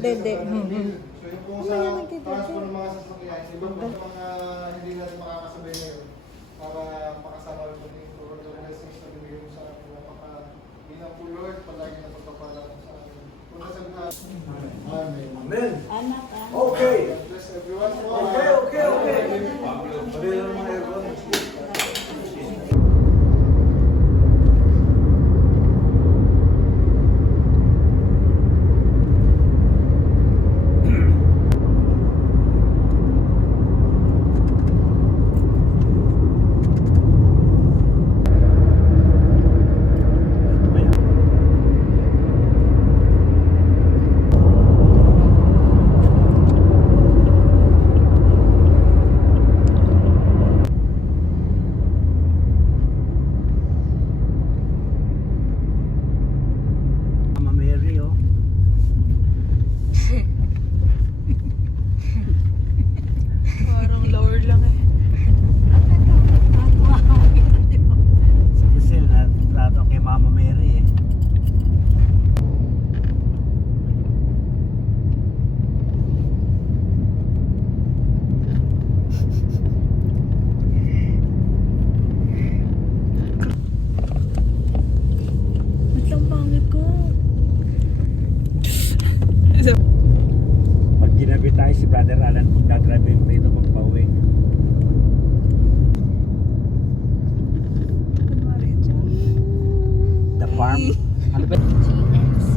Dede. So yung po sa transport ng mga sasakyan, iba po sa mga hindi natin makakasabay ngayon para makasama rin po yung Lord of Blessings na bibigyan mo sa akin. Napaka-inang po Lord, palagi na pagpapala mo sa akin. Kung nasa lahat. Amen. Amen. Anak, Okay. God bless everyone. Okay. Pwede lang mga everyone. Mama Mary, oh. parang lower lang eh. Kasi natrato kay Mama Mary, eh. Ba't lang pangit ko? Pag ginabi tayo si Brother Alan, magdadrive yung dito pagpauwi. The farm. Ano ba? GNC.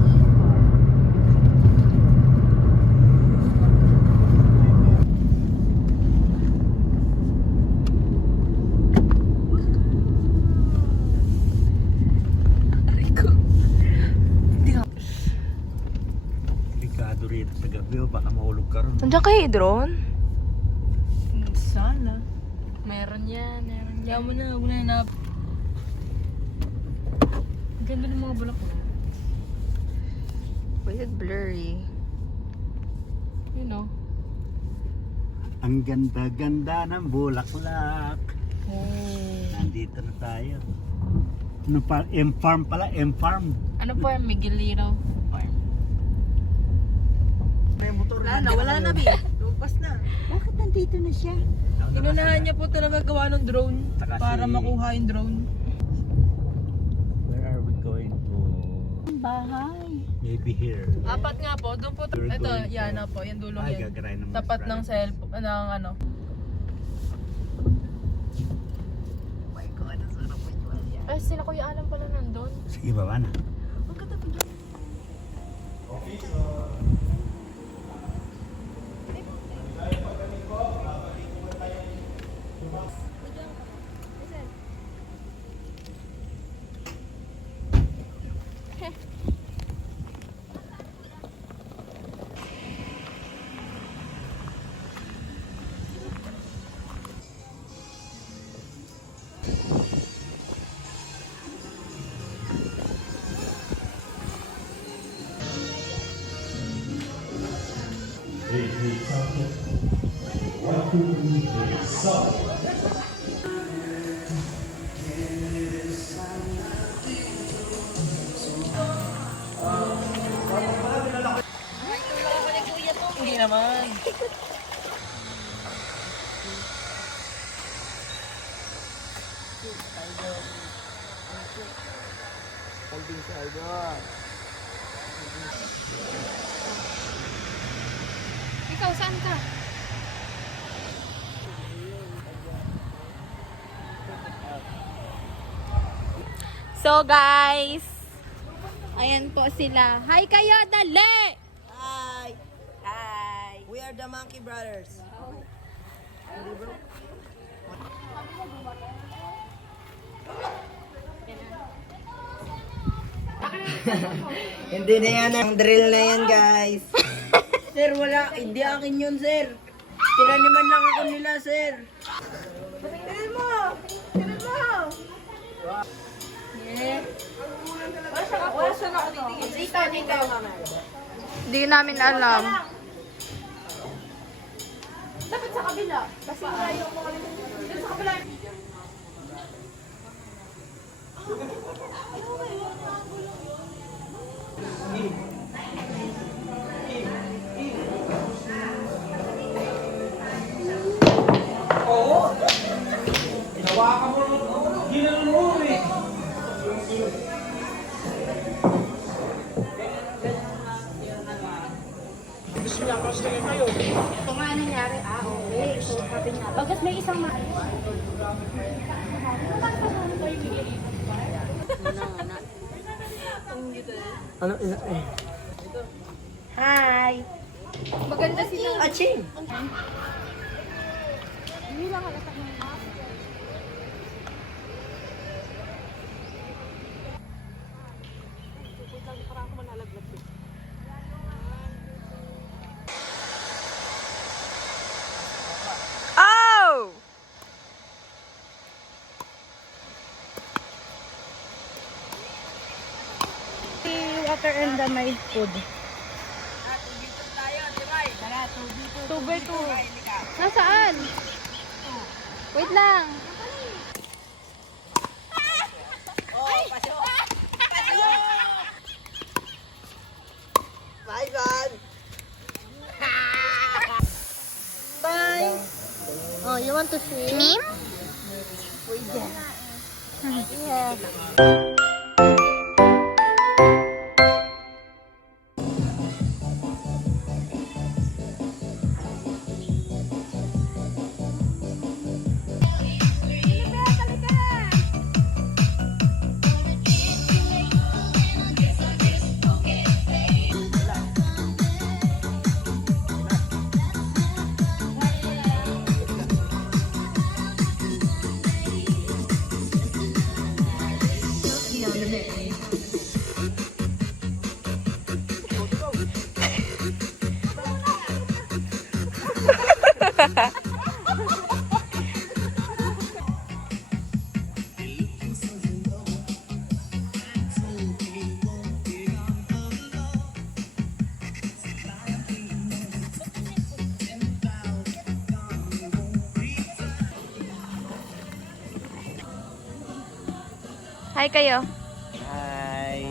Aray ko. Hindi nga. Delikado rito sa gabi, oh. Baka mahulog ka ron. Nandiyan kayo, drone? Sana. Meron yan. Kaya mo na, huwag na hanap. Ang ganda ng mga bulak mo. Why is it blurry? You know. Ang ganda-ganda ng bulaklak. Oh. Nandito na tayo. Ano pa? M-Farm pala, M-Farm. Ano po yung Miguelito Farm? May motor. Wala na, Bi. Lupas na. Bakit nandito na siya? Inunahan niya po talaga gawa ng drone Saka para si- makuha yung drone. Where are we going to? Ang bahay. Maybe here. Apat nga po, doon po, We're ito, going yan to- na po, yung dulong Ay, yan. gagarayan naman. Tapat si ng Brother. cellphone, ng ano. Ay, sila Kuya Alam pala nandun. Sige, baba na. Ang ganda pala. Hindi naman. Ikaw, saan ka? So guys, ayan po sila. Hi kayo, dali! Hi! Hi! We are the Monkey Brothers. Hindi na yan ang drill na yan, guys. Sir, wala. Hindi akin yun, sir. Tinaniman lang ako nila, sir. Tignan mo! Tignan mo! Wala siya nakatitigil. Dito. Hindi namin alam. Dapat sa kabila. Kasi malayo mo kami. Dito sa kabila. Ito nga nangyari. Okay. So, pati nga. Bagat may isang Ano? Hi! Maganda sila. Aching! Hindi lang halata ng Oh! water and my food. Tuber to. Nasaan? Wait lang. Bye, son! Bye! Oh, you want to swim? Nim? Yeah. Hi kayo. Hi!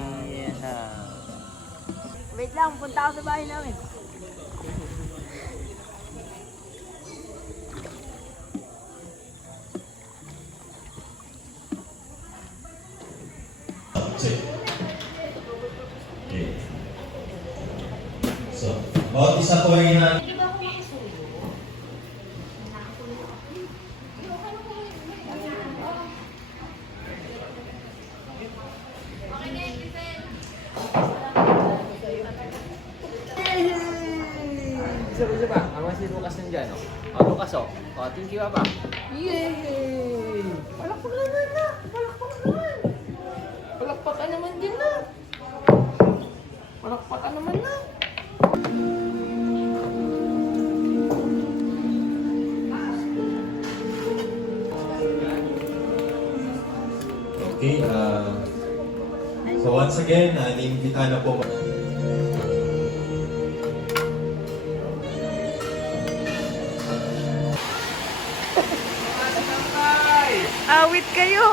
Wait lang, punta ako sa bahay namin. Okay. So, bawat isa po ay na... Bisa ba? Ang si Lucas nandyan, oh. Oh, Lucas, oh. Oh, thank you, Papa. Yay! Palakpak naman na! Palakpak naman! Palakpakan naman din na! Palakpakan naman na! Okay, so once again, inimbitahan na po. Awit kayo.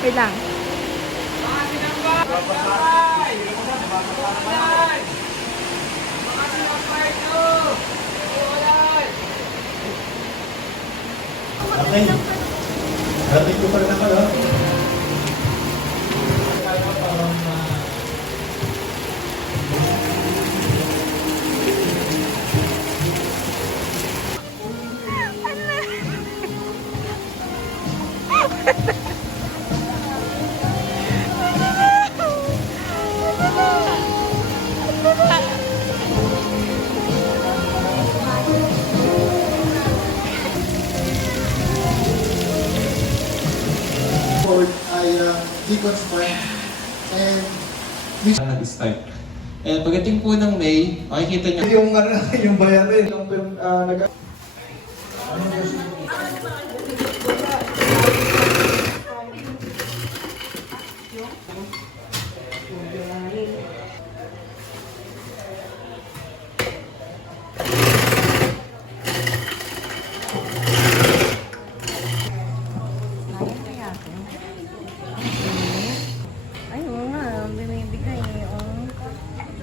Wait lang. Okay. Dating ko pa rin ako, no? ay Deacon's Park and nag-start. And pagdating po ng May, makikita niyo yung yung bayarin yung nag Ay, oo nga. Bumibigay.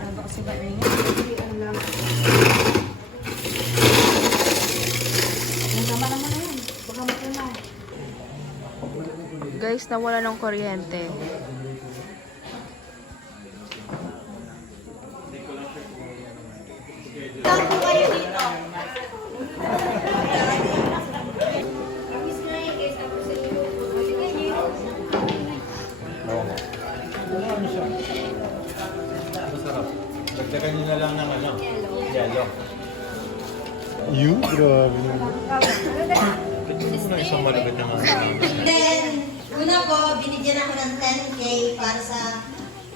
Ano kasi ba rin yan? Ang naman guys, nawala ng kuryente. Masarap. Dagdagan nyo na lang ng ano? Yellow. You? Grabe naman. Ito mo na isang malagad ng ano. Then, una po, binigyan ako ng 10K para sa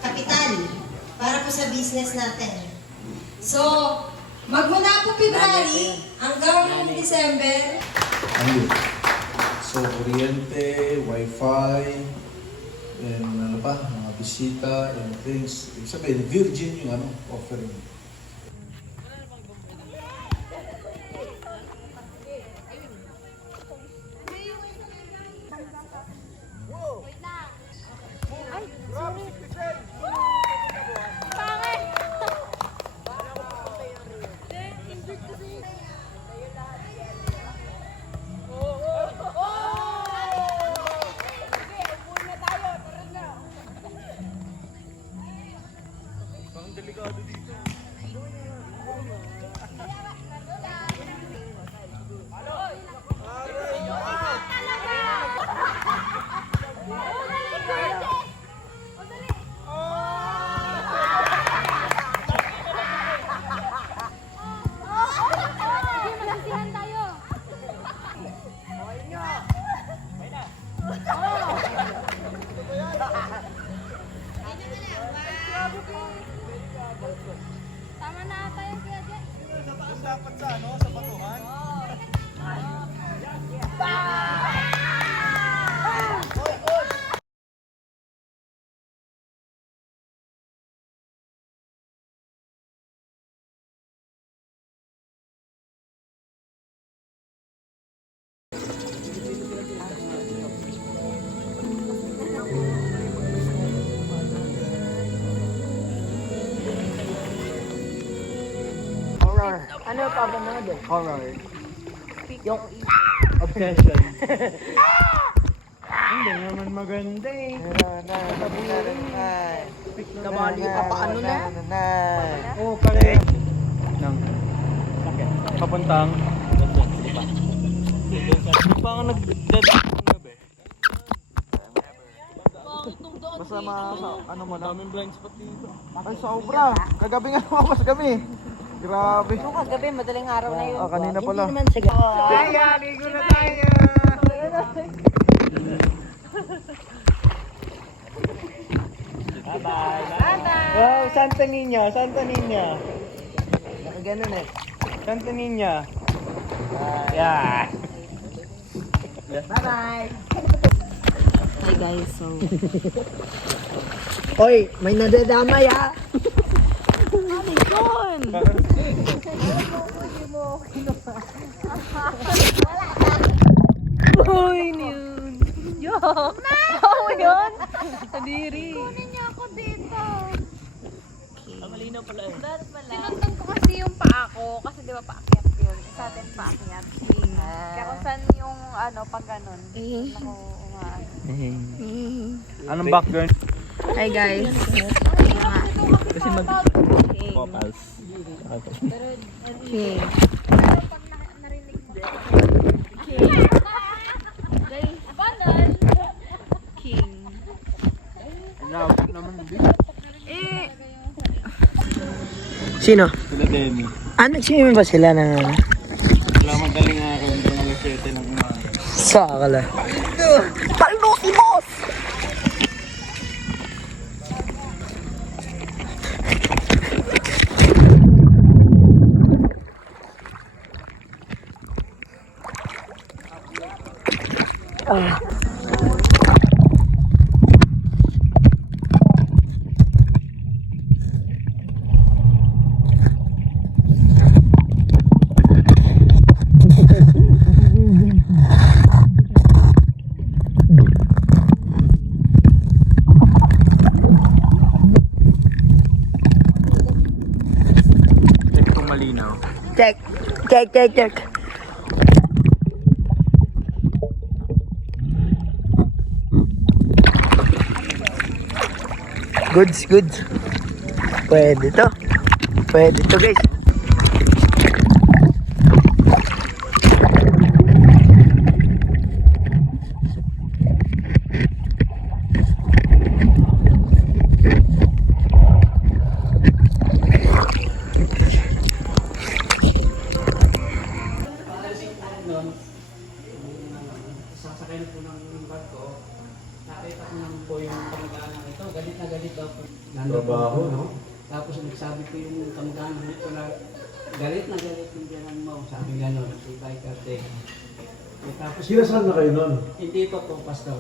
kapital, para po sa business natin. So, magmula po February hanggang December. Ano? So, kuryente, wifi, and ano pa, mga bisita, and things. Ibig sabihin, virgin yung ano, offering. Ano pa ba na doon? Horror. Yung obsession. Hindi naman maganda eh. Nabali ka pa ano na? Oo, pare. Nang sakit. Papuntang diba? Baka nag-dead gabi. Basta ano mo lang. Daming blind spot dito. Ay, sobra. Kagabi nga lumabas kami. Grabe. Nung kagabi, madaling araw na yun. Kanina pala. Hindi naman sige. Kaya, ligo na tayo! Bye-bye! Bye-bye! Wow, Santa Niña! Santa Niña! Nakaganon eh. Santa Niña! Yeah! Bye-bye! Hi guys, so... Hoy, may nadadamay ha! Uy, yun. Yun. Oh, yun. Kadiri. Kunin niyo ako dito. Ang malinaw pala eh. Tinuntan ko kasi yung paa ko. Kasi di ba paakyat yun? Sa atin paakyat. Kaya kung saan yung ano, pag ganun. Ako, Anong background? Hi guys. Kasi mag-popals. Okay. King. Sino? Sila Demi. Nag-swimming ba sila ng ano? Wala madaling araw ng alas 7 ng umaga. Sa akala. Paluki boss! Check. Goods, goods. Pwede to. Pwede to guys. Sasakay po ng barko, nakita ko naman po yung kamag-anak ito, galit na galit daw po. Trabaho, no? Tapos nagsabi ko yung kamag-anak ito na galit na galit yung biyanan mo, sabi gano'n, si Karte. Tapos Sinasal na kayo nun? hindi pa po, pastor.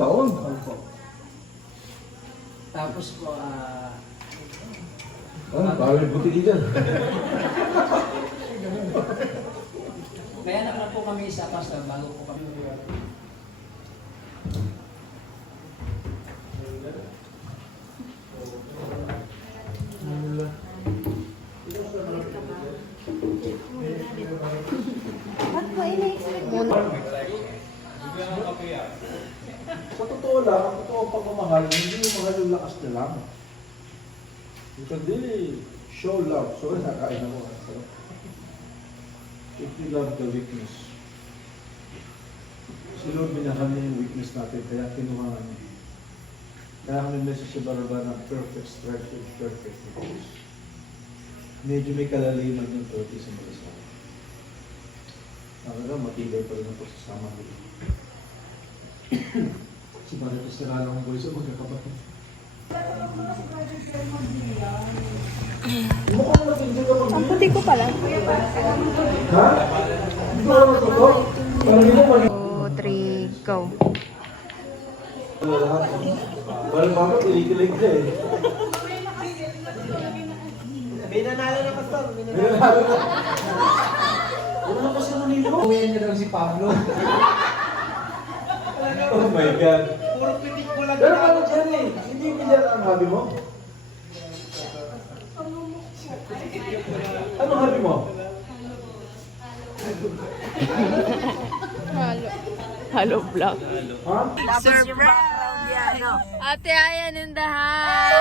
Taon? Tapos po, Bawal buti dyan. kaya naman po kami sa pastor bago po kami. Sa totoo lang, ang totoo pagmamahal, hindi yung mahal yung lakas na lang. You can really show love. So, nakain ako. If you love the weakness. Si Lord minahal niya yung weakness natin, kaya kinuha niya. Kaya kami message sa Baraba na perfect strength is perfect weakness. Medyo may kalaliman ng 30 sa mga sa akin. Nakaka matibay pa rin ako sa sama nila. Si Barito Serrano ang boy sa magkakapatid. Ang puti ko pala. Ha? Hindi ko alam ito to. Parang hindi mo 2, 3, go. lahat. Parang bakit ilikilig ka eh. May nanalo na pastor. Nanalo na. Wala na kasi nanilo. Uwihan niya daw si Pablo. Oh my God. Puro pitik ko lang. Pero paano dyan eh? Hindi bilyar ang hobby mo? Anong hobby mo? Hello vlog. Ha? Tapos yung background yan, no? Ate Ayan in the house!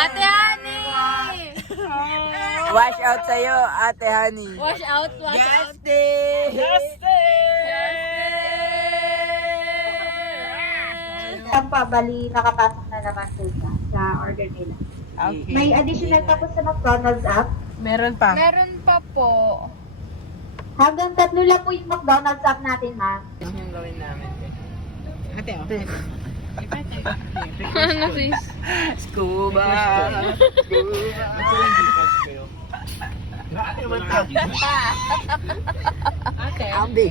Ate Honey! Wash out sa'yo, Ate Honey. Wash out, wash out. Tampa, bali nakapasok na naman sila sa order nila. May additional pa po sa McDonald's app. Meron pa po. Hanggang 3 lang po yung McDonald's app natin, ma'am. Yung gawin namin. Ate, oh. Ano sis? Scuba! Ate. Ambi!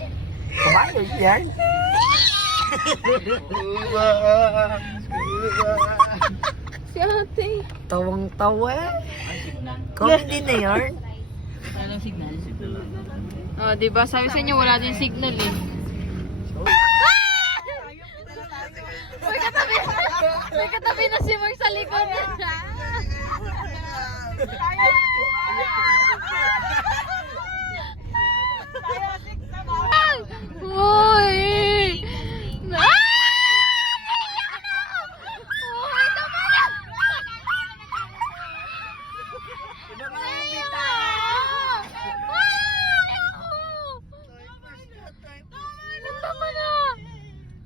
Kabayo yan! Scuba! Si ate. Tawang-tawa eh. Comedy na yarn. Oh, di ba? Sabi sa inyo wala din signal eh. May katabi na si Mark sa likod niya. Uy!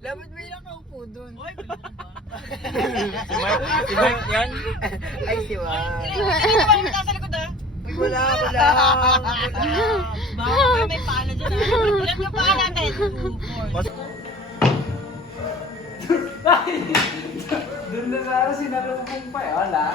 Dapat may nakaupo dun. Si Mark yan? Ay, si Juan. Wala. Baka may paano dyan. Alam niyo pa natin. Doon na sana sinalubong pa eh. Wala.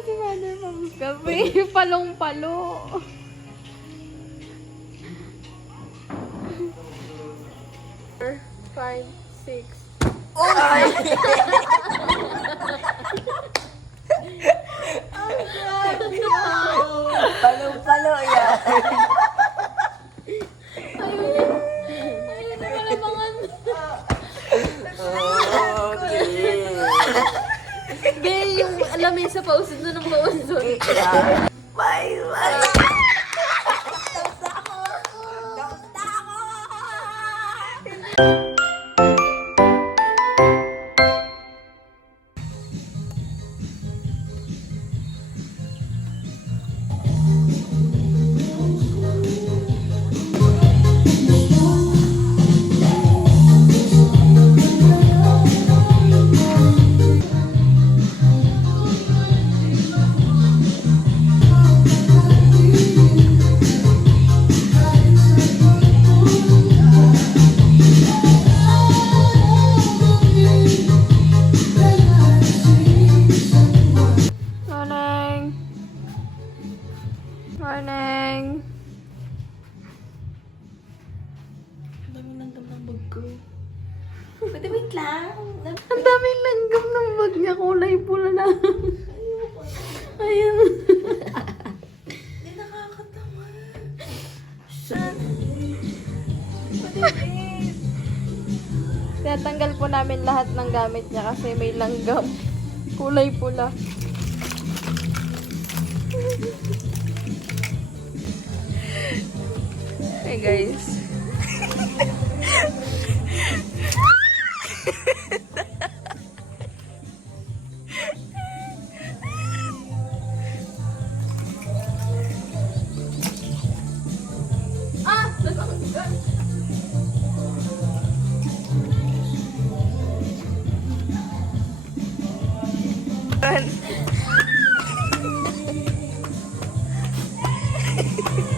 Si Mother Mom's Cafe. Palong-palo. Five, six. Oh! yung alamin sa pausod na ng pausod. Morning. Morning. Ang dami langgam ng bag ko. Pwede wait lang. Ang daming langgam ng bag niya. Kulay pula na. Ayun. Hindi nakakatawa. Tinatanggal po namin lahat ng gamit niya kasi may langgam. Kulay pula. Hey guys. Thank you.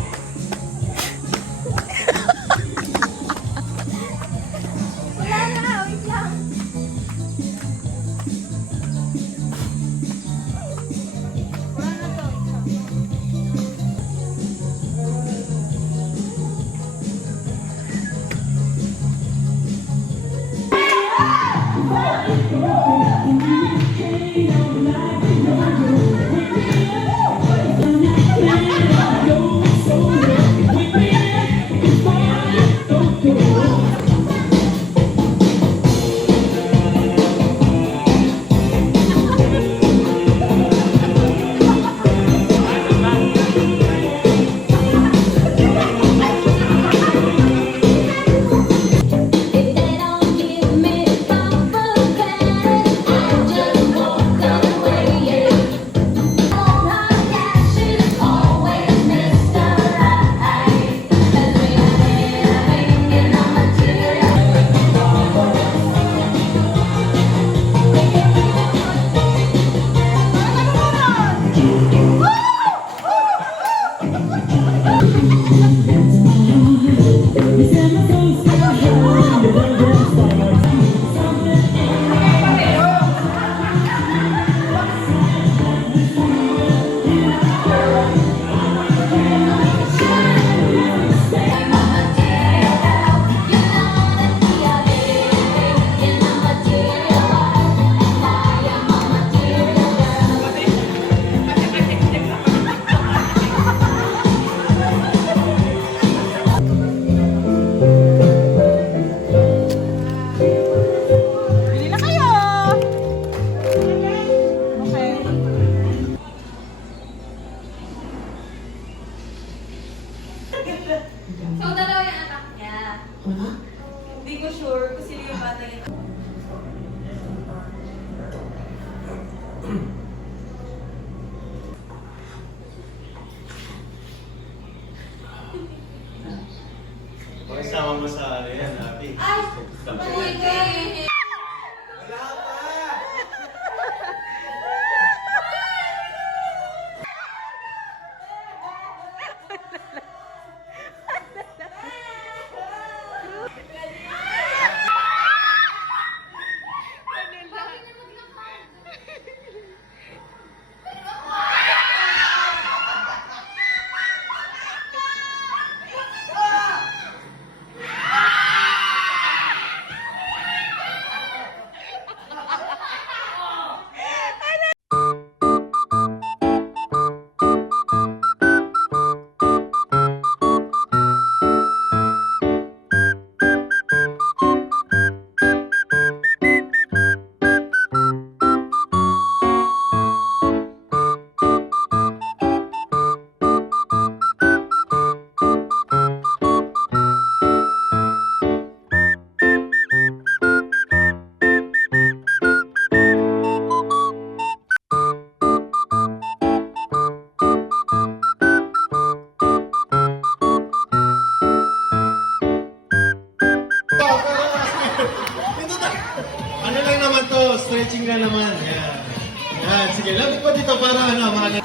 Sige, lapit mo dito para ano, mga...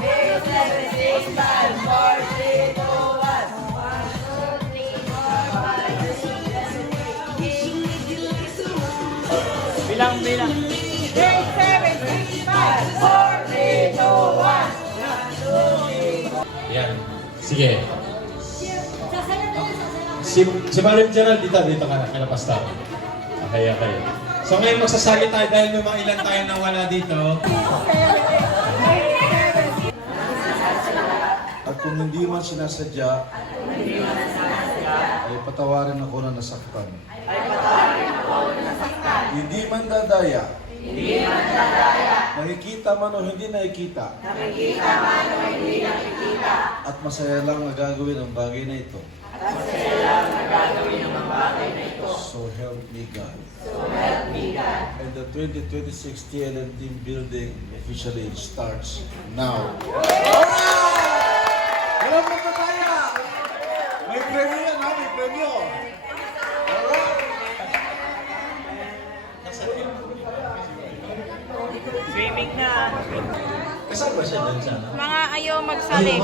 Bilang. Yan. Sige. Si Marin Gerald, dito ka na, kinapasta. Okay. So ngayon magsasali tayo dahil may mga ilan tayo nang wala dito. At kung hindi man sinasadya, ay patawarin ako na nasaktan. Hindi man dadaya. Nakikita man o hindi nakikita. At masaya lang na gagawin ang bagay na ito. So help me God. And the 2026 TLN team building officially starts now. Walang magkakaya! May premyo yan ha, may premyo! Swimming na. Kasal ba siya dun sa... Mga ayaw magsali.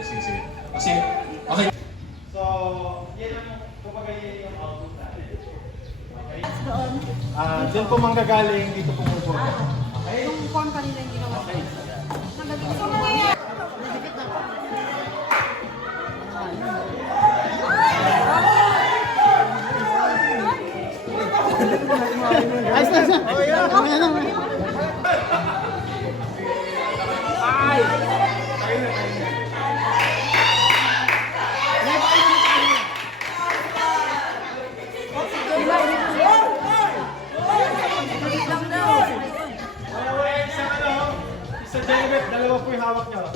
Sige. Kasi, okay. So, yan ang kumbaga yung output natin. Okay? Diyan po manggagaling, dito po po. Okay? Yung form kanina hindi naman. Okay. Sa Jelibet, dalawa po yung hawak niyo.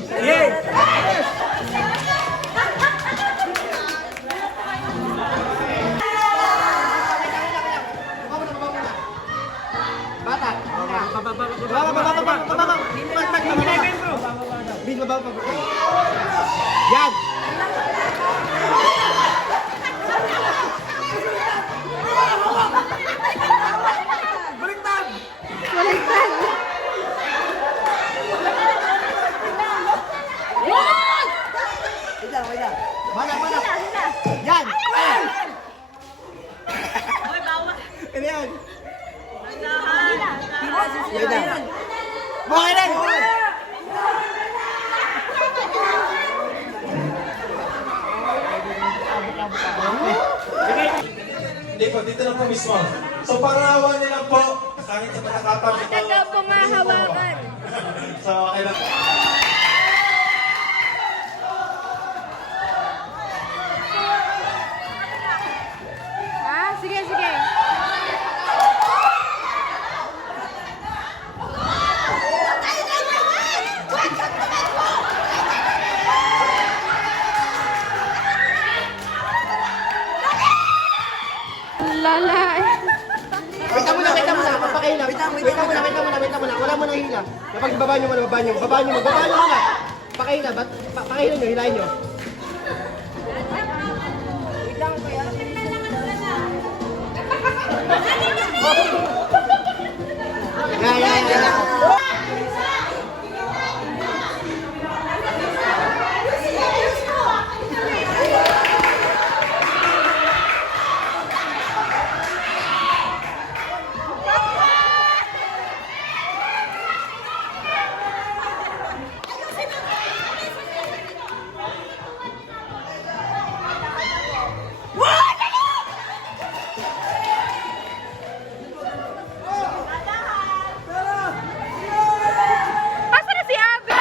Hindi po, dito na po mismo. So parawan nila po, kahit sa matakapag ito. Ito po mahawakan. So okay lang. Sige. Lala. Wait mo na, papakaila. Wait mo na. Wala mo nang hila. Kapag baba nyo muna. Pakaila, pakaila nyo, hilahin nyo. Yeah. Asa na si Abby?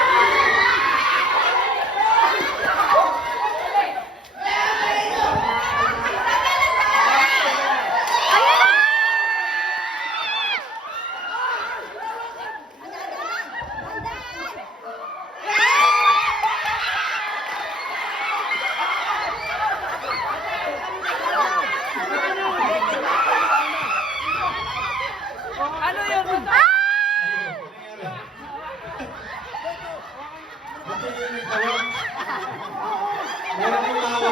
Ano yun? Meron yung tawa.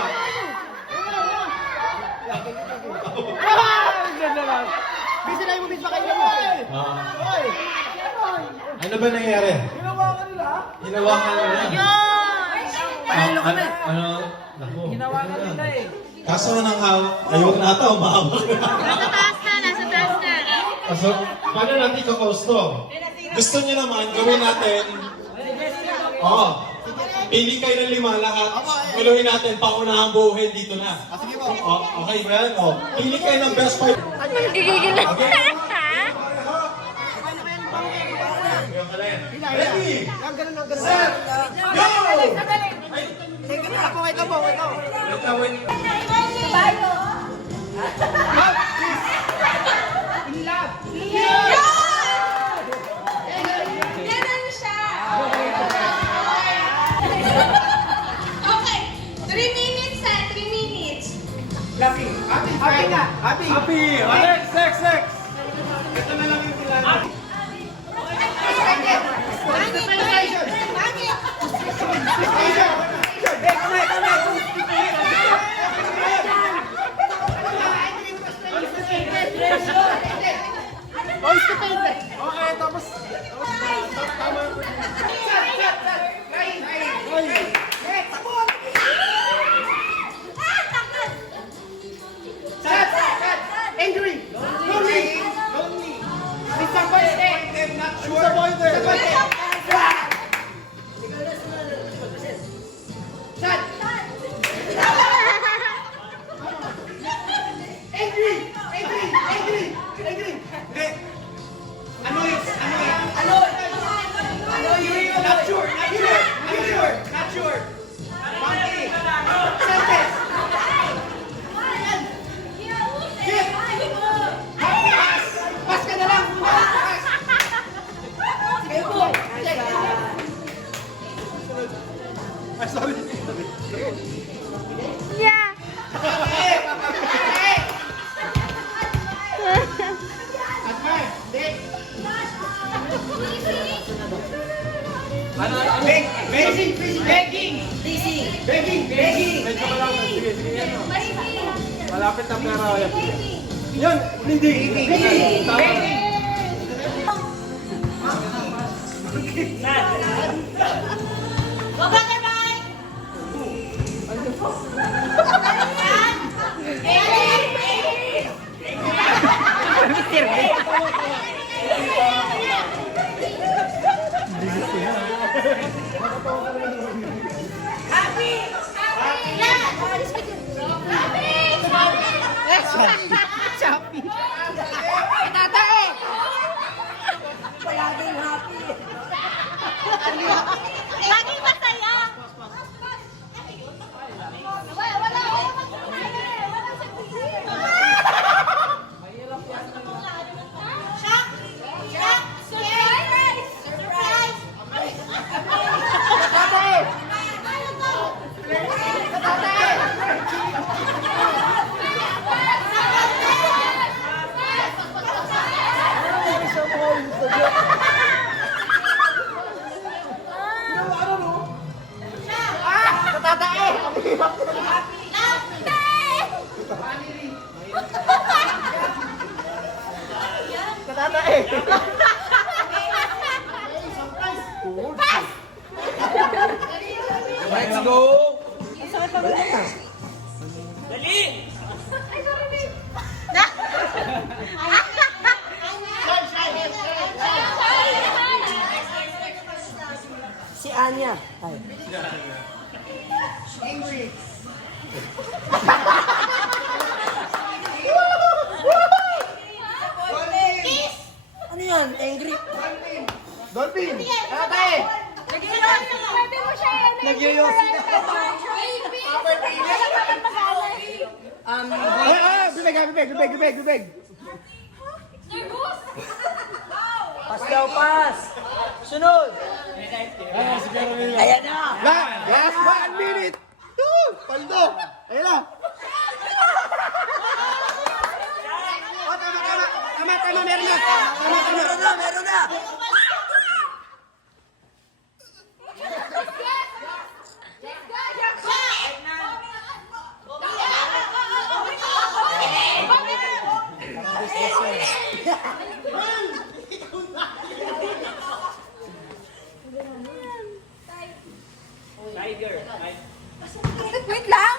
Bisa na yung mabit pakaila mo. Ano ba nangyari? Hinawakan nila? Hinawakan nila? Panalo kami. Ano? Naku. Hinawakan nila eh. Kaso nang ayaw na ata, umahawak na. Nasa taas na, nasa taas na. Kaso, paano natin ikakosto? Gusto niyo naman, gawin natin. Oo. Pili kayo ng 5 lahat. Guluhin natin, paunahang buuhin dito na. Sige po. Okay ba yan? Pili kayo ng best 5. Ano nagigigil na? Okay? Ready? Set! Go! Wait lang, wait. Ganun siya. Okay. 3 minutes, 3 minutes. Happy! Next! Malapit na pera. Yan, hindi. Laging masaya. Wala. Let's go! Si Anya. Ano yan? Angry? Dolphin! Pwede mo siya yan. Nagyoyosi na. Bibeg. Pas daw, pas. Sunod. Ayan na. Last 1 minute! Paldo! Ayan na! Tama, Meron na. Wait lang!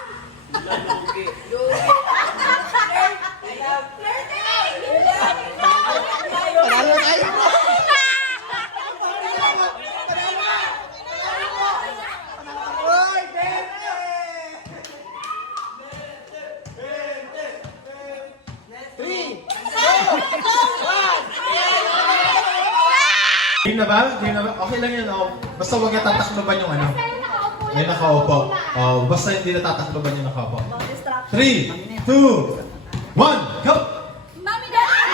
Game na ba? Game na ba? Okay lang yun. Oh. Basta huwag niya tatakloban yung ano. May nakaupo. Oh, basta hindi na tatakloban yung nakaupo. 3, 2, 1, go! Mami, Daddy!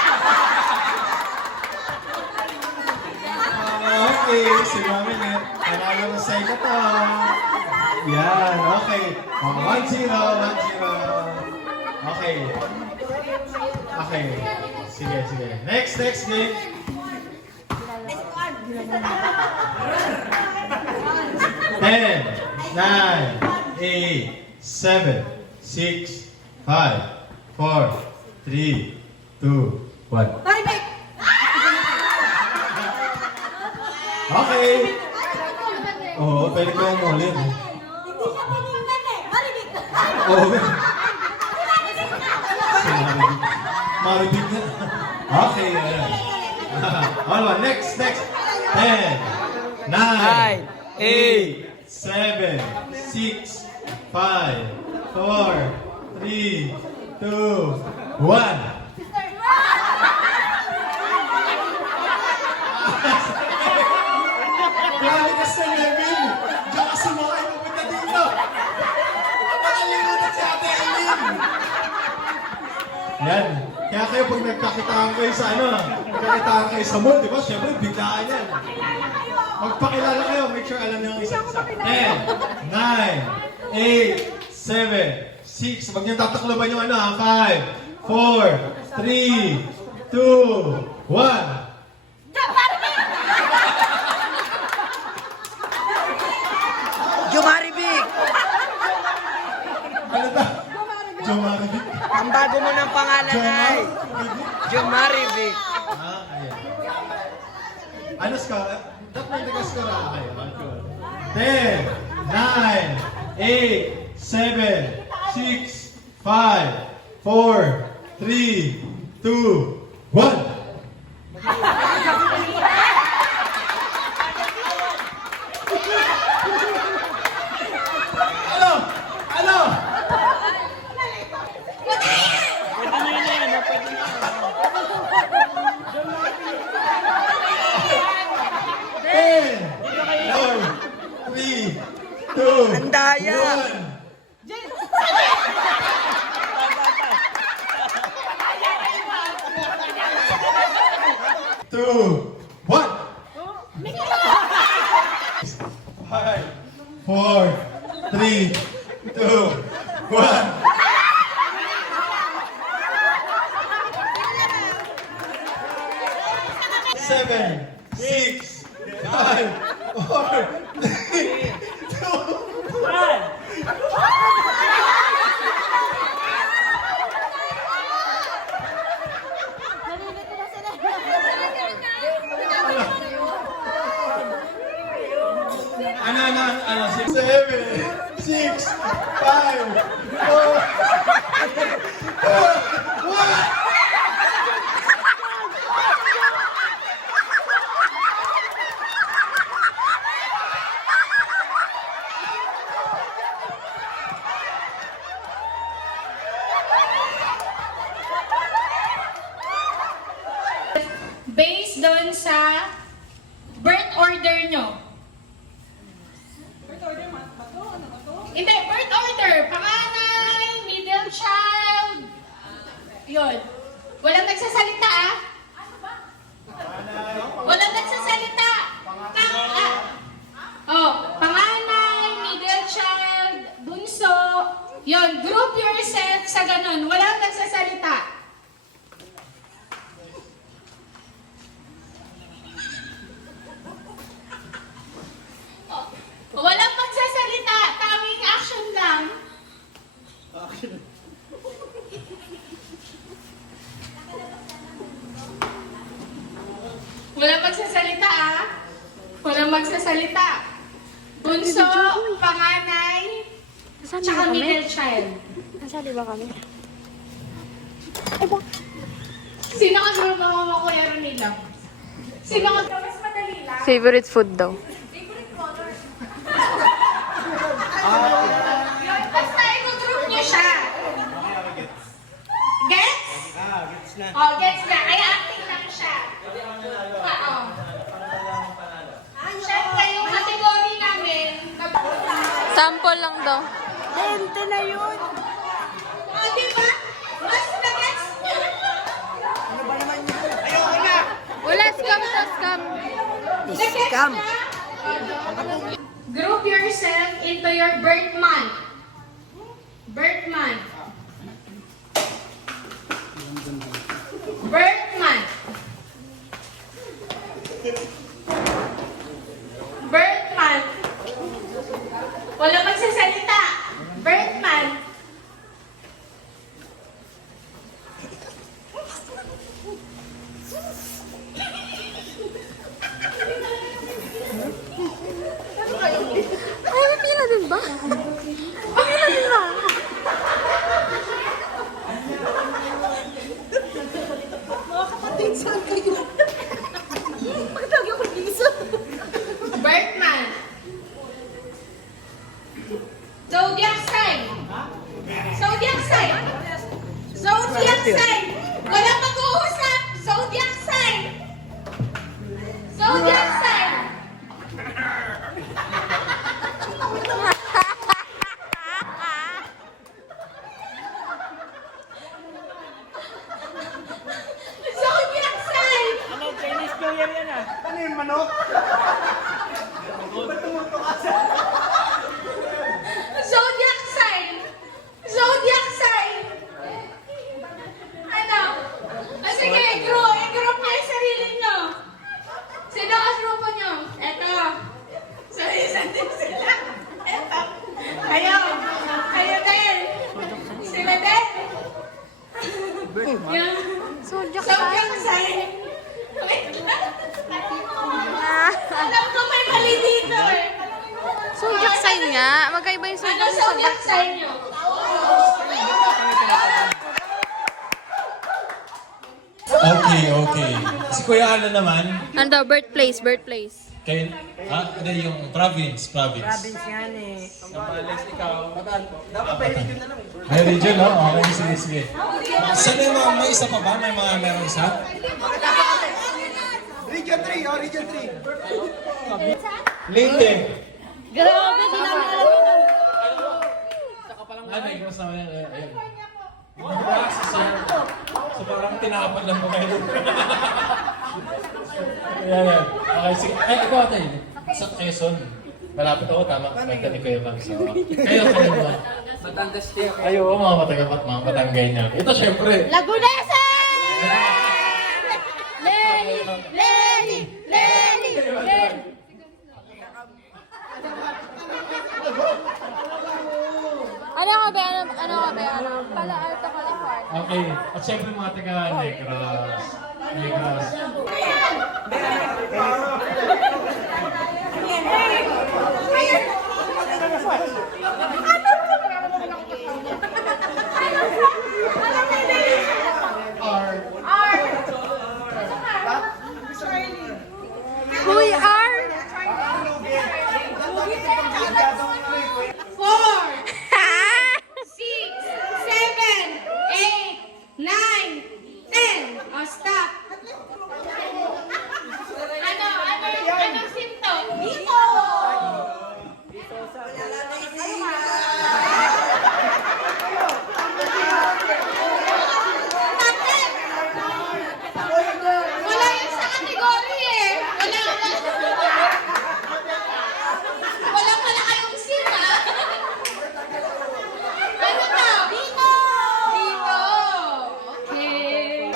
Okay, si Mami Net. Panalo na sa ina to. Yan, okay. 1-0, 1-0. Okay. Okay. Sige, sige. Next game. 10, 9, 8, 7, 6, 5, 4, 3, 2, 1. Maribek! Okay. Oo, pwede ko umulin. Hindi niya pininggan eh! Maribek! Oo. Si Maribig. Maribig na. Okay, ayan. All one, next. 10, 9, 8, 7, 6, 5, 4, 3, 2, 1. Grabe ka sa level! Diyan ka sumakay pupunta dito! Nakalimutan si Ate Eileen! Yan. Kaya kayo pag nagkakitaan kayo sa nagkakitaan kayo sa mall, di ba? Siyempre, biglaan yan. Magpakilala kayo, make sure alam niyo ang isa't isa. 10, 9, 8, 7, 6. Huwag niyong tatakloban yung 5, 4, 3, 2, 1. Jumaribik! Ano ba? Jumaribik? Ang bago mo ng pangalan ay Jumaribik. Ayan. Ano score? Dapat may nag-score kayo. 10, 9, 8, 7, 6, 5, 4, 3, 2, 1. Ano? Ang daya! 2, 1. 5, 4, 3, 2, 1. 7, 6, 5, 4, 3, 2, 1. Ano, 7, 6, 5, 4, 1. Based doon sa birth order nyo. Hindi, birth order. Panganay, middle child. Yun. Walang nagsasalita ah. Walang nagsasalita. Panganay, middle child, bunso. Yun, group yourself sa ganun. Walang nagsasalita. Walang magsasalita, tawing action lang. Walang magsasalita ah. Walang magsasalita. Bunso, panganay, Nasaan tsaka ba kami? middle child. Nasaan ba kami? Sino ka siguro mga kuya nila? Sino ka mas madali lang? Favorite food daw. Favorite color? Basta i-group niyo siya. Gets? Gets na. Oh, gets na. Kaya acting lang siya. Oo. Siyempre, yung category namin, Sample lang daw. oh, di ba? Mas na-gets niyo. Wala, scam sa scam. Na-gets niya? Group yourself into your birth month. Birth month. Birth month. Birth month. Wala magsasalita. Birth month. Ay, may pila din ba? May pila din ba? Birth month. Zodiac sign. Zodiac sign. Zodiac sign. Walang mag-uusap. Zodiac sign. Zodiac sign. Zodiac sign. Ano, Chinese New Year yan ah. Ano yung manok? Zodiac sign. Zodiac sign. Ano? Sige, i-group niyo yung sarili niyo. Sino ang grupo niyo? Eto. So, isa din sila. Eto. Kayo. Kayo din. Sila din. Yung Zodiac Zodiac sign. sign. Wait lang. Alam ko may mali dito eh. Zodiac sign nga. Magkaiba yung Ano zodiac sa zodiac sign niyo? Okay. Si Kuya Alan naman, Ano daw? Birthplace. kayo, ano yung province? Province yan eh. May region, no? Okay, sige. Saan yung mga, may isa pa ba? May mga meron isa? Region 3, oh, Region 3. Leyte. Grabe, di namin alam yun. Ay, may cross naman yan. Ayun. So parang tinapad lang po kayo. Yan. Okay, sige. Ay, ikaw ate. Sa Quezon. Malapit ako, tama. May ni Kuya Bang. So, kayo ba? Batangas din. Ay, oo, mga Batanggay niya. Ito, syempre. Lagunesa! Lenny! Ano ka ba? Pala Alto California. Okay. At syempre mga taga Negros. We are... 4, 6, 7, 8, 9, 10. Oh, stop. Anong symptom? Dito! Wala yun sa kategory eh. Wala pala kayong sim ah. Ano to? Dito! Dito! Okay.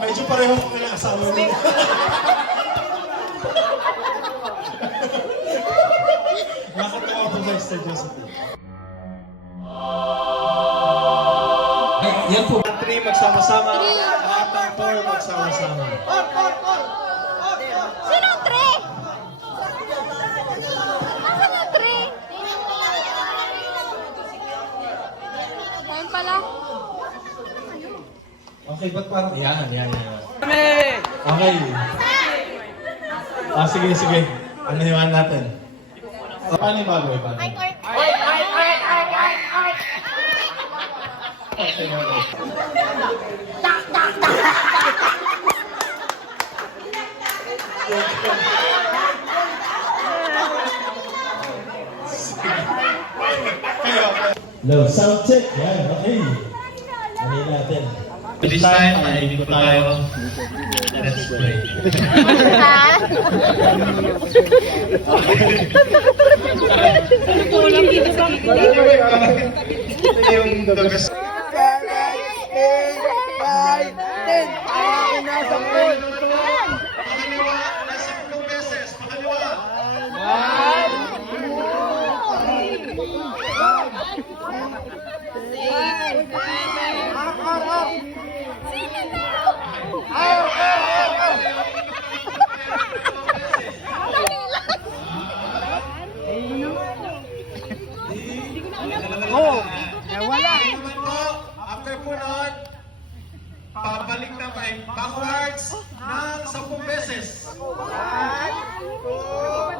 Medyo pareho kami ng asawa niya. Nakatawa po sa Sister Josephine. Yan po. 3 magsama-sama. Lahat ng 4 magsama-sama. Okay, ba't parang yan. Okay. Sige. Ano hiwan natin? Paano yung bago? Low sound check. Yan, okay. Ano natin? This time, ay ko tayo. Let's play. Yung dagas. 7, 8, 9, 10. Akin na sa pool. Pakaliwa, nasa 10 beses. Pakaliwa. Naman po, after po nun, pabalik naman backwards ng 10 beses. 3, 2.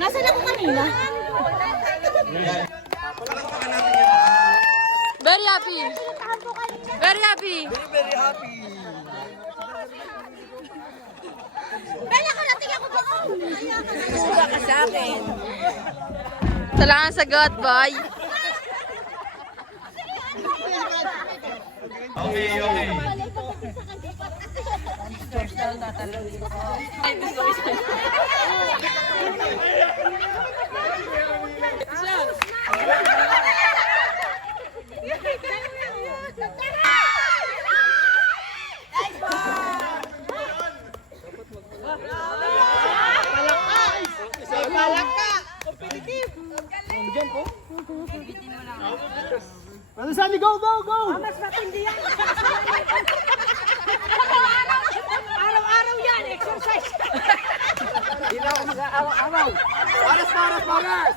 Nasaan ako kanina? Very happy. Very happy. Very happy. Bella, karating ako doon. Suga ka sa akin. Salamat sa God, boy. Okay. Ano sabi? Go! Mas matindi yan. Araw-araw yan, exercise. Hindi na ako mag-araw-araw. Paras!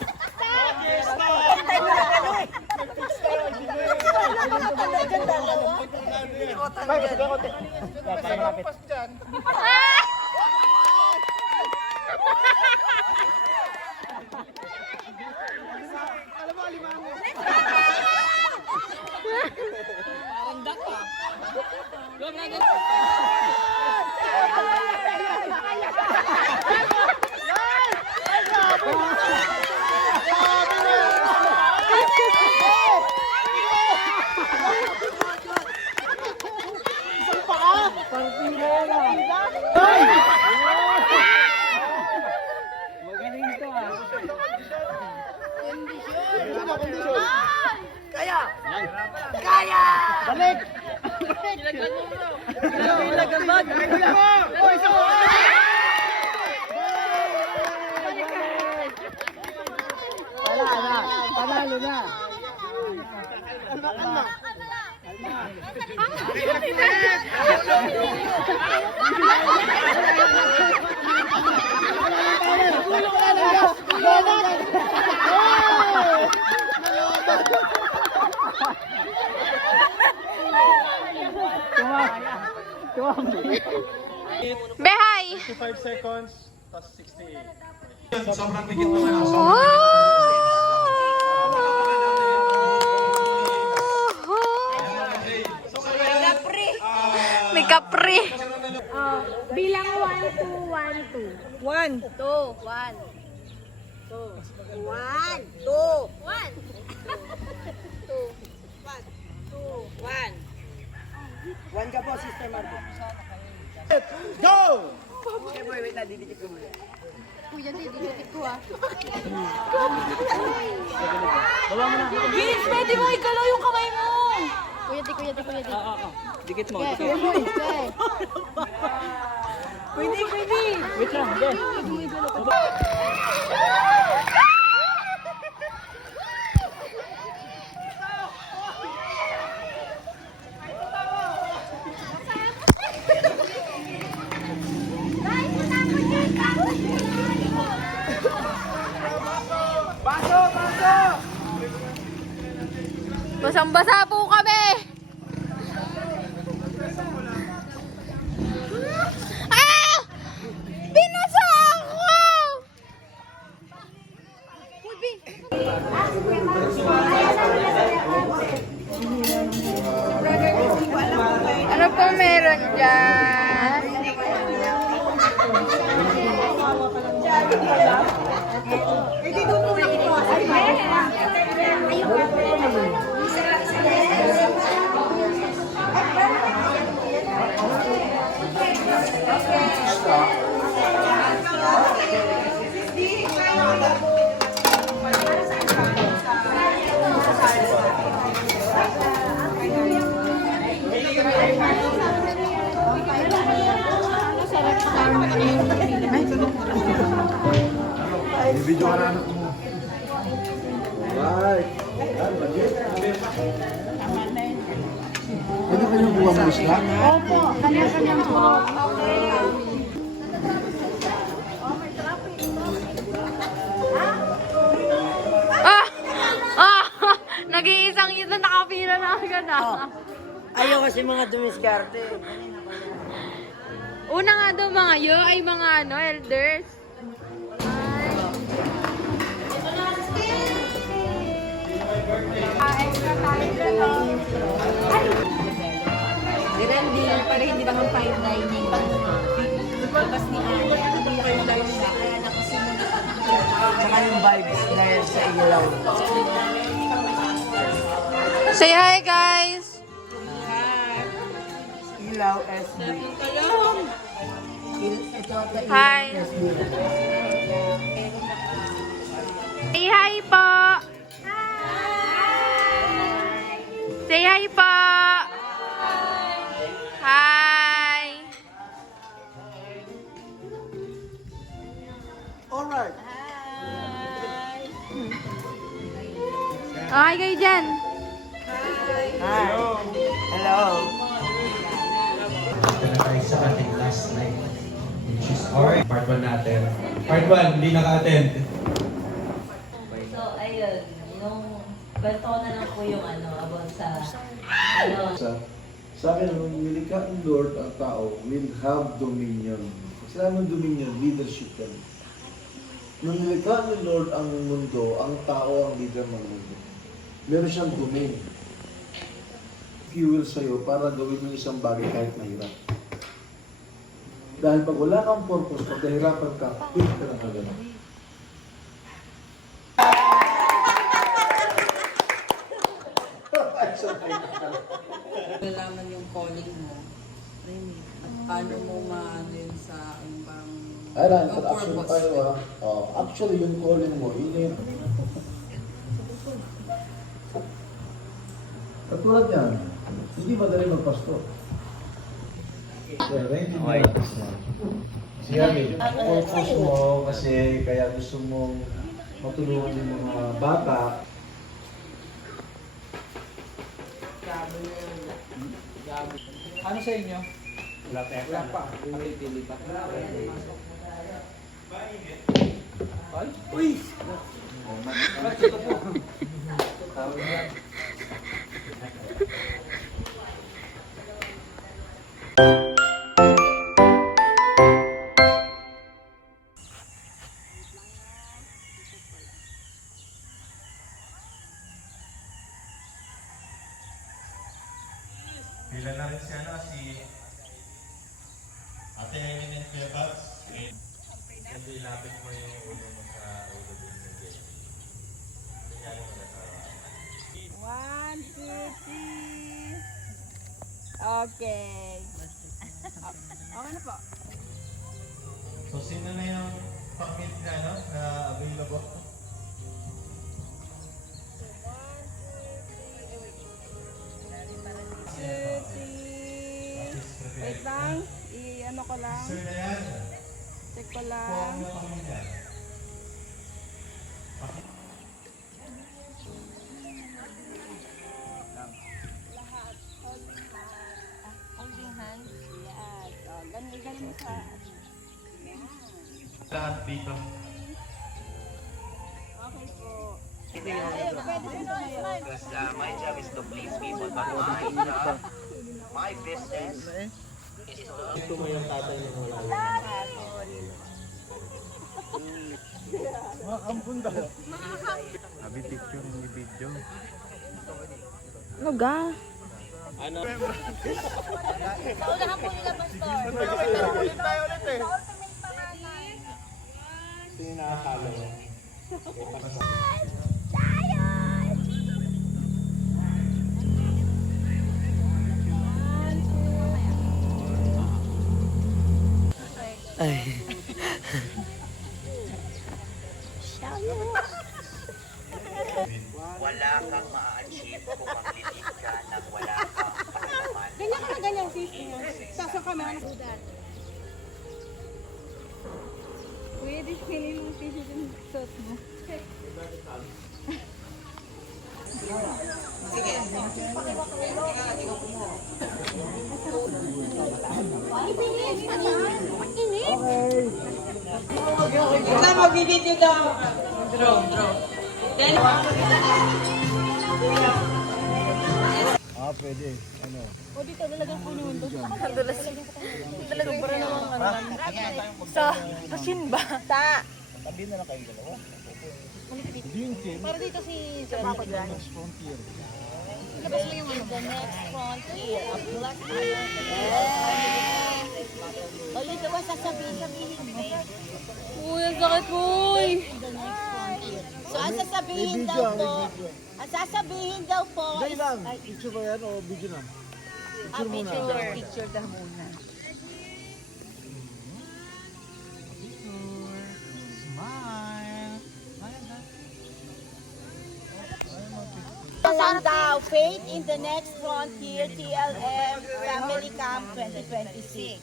Panalo na. Behay! 55 seconds, plus 68. Sobrang dikit naman. May kapri. Bilang 1, 2, 1, 2. 1, 2, 1. 2, 1, 2, 1. 1 ka po, Sister Marco. Go! Okay, boy, wait na, didikit ko muna. Kuya, didikit ko ah. Bawa mo na. Vince, pwede mo igalaw yung kamay mo. Kuya, di. Dikit mo, Okay, dikit. okay. Pwede. Wait lang, Ben. Basang-basa po kami. Ah! Binasa ako! Ano po meron dyan? Video ka na anak mo. Right. Pwede ka niyang buwang musla? Opo, kanya-kanya po. Nag-iisang ito, nakapila na agad ah. Ayaw kasi mga dumiskarte. Una nga daw mga ay mga elders. Extra tayo Hindi para hindi naman fine dining. Labas ni Ana, hindi kayo live siya, kaya nakasunod. Saka yung vibes dahil sa ilaw. Say hi guys! Ilaw SB. Ito ata ilaw Hi! SB. Say hi po! Say hi po! Hi! Alright. Hi kayo dyan! Hi. Hello. Sa ating last night, which is our part 1 natin. Part 1, hindi naka-attend. So, ayun, yung kwento ko na lang po yung about sa, Sa akin, nung nilikha ng Lord ang tao will have dominion. Sila ng dominion, leadership yan. Nung nilikha ng Lord ang mundo, ang tao ang leader ng mundo. Meron siyang domain. Fuel sa'yo para gawin mo isang bagay kahit mahirap. Dahil pag wala kang purpose, pag nahirapan ka, quit ka na kagad. Malaman yung calling mo. At paano mo maano yun sa parang Ayan, yung actually purpose. tayo actually yung calling mo, yun yung... Katulad yan, hindi madali magpasto. Yeah, right? Okay. Siya, medyo focus mo kasi kaya gusto mong matulungan yung mga bata. Ano sa inyo? Wala pa. Wala pa. Pili pa. Ay? Uy! Ba't ito po? Tawag yan. Pila na rin si Ate Helen and Kuya Babs. ilapit mo yung ulo mo sa ulo din ng gay. Kaya mo na sa 1, 2, 3. Okay. Okay na po. So, sino na yung pang-milk na, no? Na available? Wait lang. I-ano ko lang. Sir na yan. Check ko Form lang. na pamilya. Holding hands. Yes. Ganun mo sa... Lahat dito. Okay po. Because my job is to please people, but my business is to... Ito mo yung tatay na wala. Sabi picture ni video. Ano ga? Ano? Paunahan po nila, Pastor. Ulit tayo ulit eh. Sino nakakalo? Wala kang ma-achieve kung maglilig ka ng wala kang kaalaman. Ganyan ka ganyan, sis. Sasa ka man. Kuya, di pinili mo t-shirt yung suot mo. Magbibideo daw. Pwede. Ano? O dito, dalagang po niyo ito. Dalagang para naman ano. Sa Shinba. Tabi na lang kayo dalawa. Para dito si Sir Papa dyan. Frontier. Labas mo yung ano. The next frontier. O dito ba sasabihin mo? Uy, ang sakit boy. The next frontier. So, ang sasabihin daw po. Ang sasabihin daw po. Dahil lang. Picture ba yan o video na? Picture daw muna. Saan daw? Faith in the Next Frontier TLM Family Camp 2026.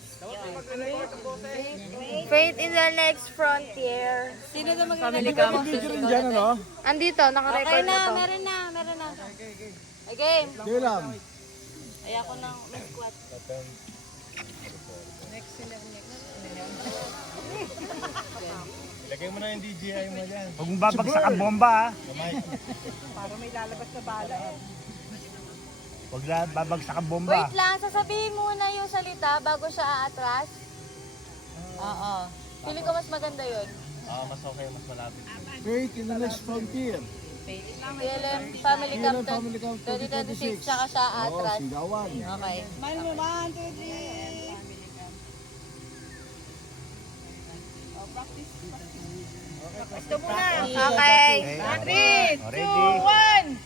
Faith in the Next Frontier. Sino na Family Camp. Video rin dyan ano? Andito, naka-record na to. meron na. Okay, game. Sige lang. Ay ako nang squat. Lagay mo na yung DJI mo dyan. Huwag mong babagsak ang bomba ha. Para may lalabas na bala eh. Huwag babagsak ang bomba. Wait lang, sasabihin muna yung salita bago siya aatras. Oo. Pili ko mas maganda yun. Mas okay, mas malapit. Faith in the Next Frontier. TLM Family Camp 2026, tsaka siya aatras. Sigawan. Okay. Man mo, 1, 2, 3. Gusto muna. Okay. 3, 2, 1.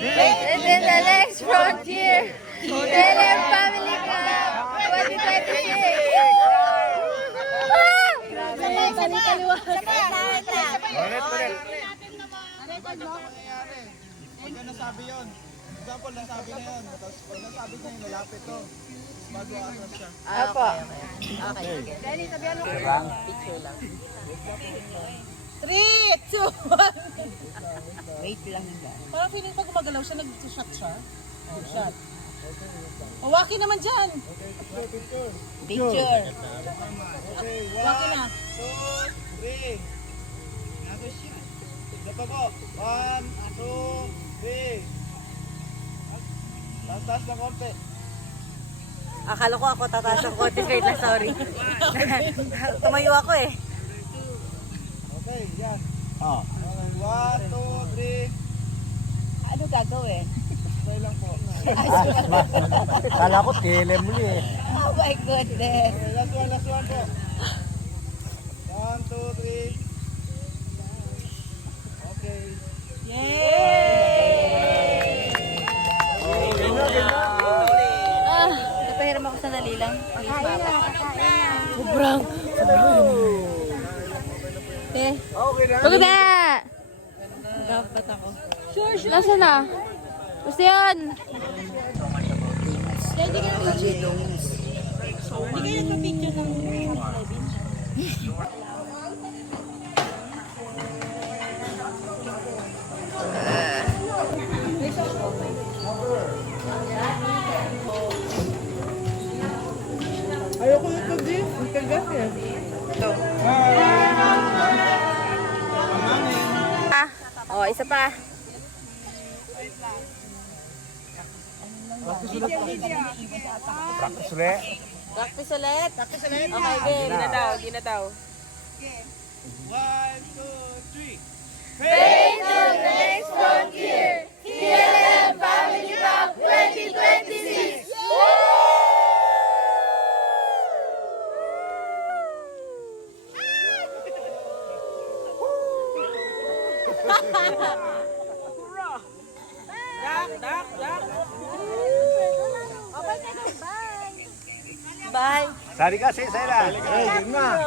Faith in the Next Frontier. TLM Family Camp 2026. Sabay, kaliwa. Ulit. Pag nasabi yun, example, nasabi na yun. Tapos pag nasabi na yun, lalapit to. Bago ano siya. Apo. Okay, sige. Dali, sabihan mo. Picture lang. 3, 2, 1. Wait lang. Parang feeling pag gumagalaw siya, nag-shot siya. Shot. Waki naman dyan. Picture. Okay, Waki na. 2, 3. Ito pa po. 1, 2, 3. Taas ng konti. Akala ko ako tataas ng konti straight lang, sorry. Tumayo ako eh. Okay, yan. Oh. Okay, 1, 2, 3. Ano gagawin? Stay lang po. Kala ko TLM muli eh. Oh my goodness. Okay, last one po. Napahiram ako sandali lang. Pagod na! Magapat ako. Sure. Nasaan na? Gusto yan? Hindi kayo nagpa-picture ng Ayoko ito, Jim. Ang kagat yan. Oh, isa pa. Practice ulit. Practice ulit. Okay, game. Di na daw. Paint your next frontier. TLM Family Cup 2026. Bye. Sari kasi sa ila. Yun na.